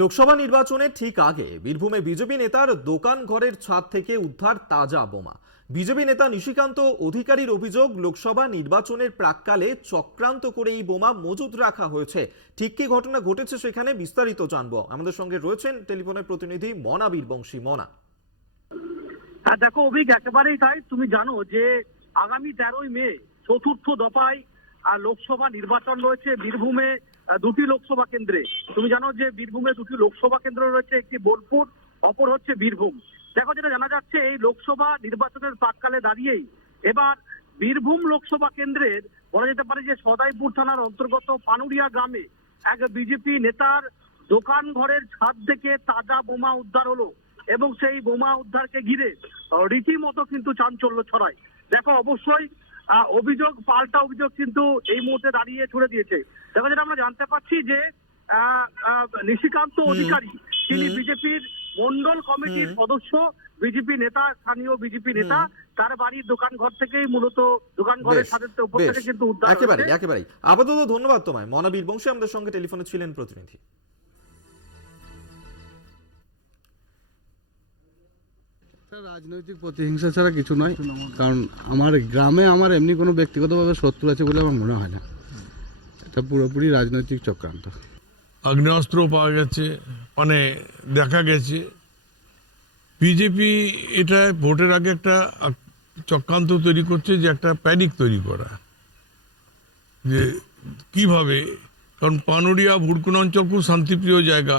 লোকসভা নির্বাচনের ঠিক আগে বীরভূমে বিজেপি নেতার দোকান ঘরের ছাদ থেকে উদ্ধার তাজা বোমা। বিজেপি নেতা নিশিকান্ত অধিকারীর অভিযোগ, লোকসভা নির্বাচনের প্রাক্কালে চক্রান্ত করে এই বোমা মজুত রাখা হয়েছে। ঠিক কি ঘটনা ঘটেছে সেখানে বিস্তারিত জানবো। আমাদের সঙ্গে রয়েছেন টেলিফোনের প্রতিনিধি মনা বীরবংশী। মনা, দেখো অভিক, একেবারেই তাই। তুমি জানো যে আগামী 13ই মে চতুর্থ দফায় লোকসভা নির্বাচন রয়েছে বীরভূমে দুটি লোকসভা কেন্দ্রে। তুমি জানো যে বীরভূমে দুটি লোকসভা কেন্দ্র রয়েছে, একটি বোলপুর, অপর হচ্ছে বীরভূম। দেখো, যেটা জানা যাচ্ছে এই লোকসভা নির্বাচনের প্রাক্কালে দাঁড়িয়েই এবার বীরভূম লোকসভা কেন্দ্রের বলা যেতে পারে যে সদাইপুর থানার অন্তর্গত পানুরিয়া গ্রামে এক বিজেপি নেতার দোকান ঘরের ছাদ থেকে তাজা বোমা উদ্ধার হলো এবং সেই বোমা উদ্ধারকে ঘিরে রীতিমতো কিন্তু চাঞ্চল্য ছড়ায়। দেখো, অবশ্যই অভিযোগ পাল্টা অভিযোগ কিন্তু এই মুহূর্তে দাঁড়িয়ে ছুড়ে দিয়েছে। দেখো, যেটা আমরা জানতে পারছি যে নিশিকান্ত অধিকারী, তিনি বিজেপির মন্ডল কমিটির সদস্য, বিজেপি নেতা, স্থানীয় বিজেপি নেতা। তার বাড়ির দোকান ঘর থেকেই মূলত দোকান ঘরের ছাদের উপর থেকে কিন্তু উদ্ধার হয়েছে। একেবারে আপাতত ধন্যবাদ তোমায়। মনা বীরবংশী আমাদের সঙ্গে টেলিফোনে ছিলেন প্রতিনিধি। রাজনৈতিক প্রতিহিংসা ছাড়া কিছু নয়, কারণ আমার গ্রামে আমার এমনি কোনো ব্যক্তিগতভাবে শত্রু আছে বলে আমার মনে হয় না। এটা পুরোপুরি রাজনৈতিক চক্রান্ত। আগ্নেয়াস্ত্র পাওয়া গেছে, মানে দেখা গেছে বিজেপি এটা ভোটের আগে একটা চক্রান্ত তৈরি করছে, যে একটা প্যানিক তৈরি করা, যে কিভাবে, কারণ পানুরিয়া ভুরকুন অঞ্চল খুব শান্তিপ্রিয় জায়গা,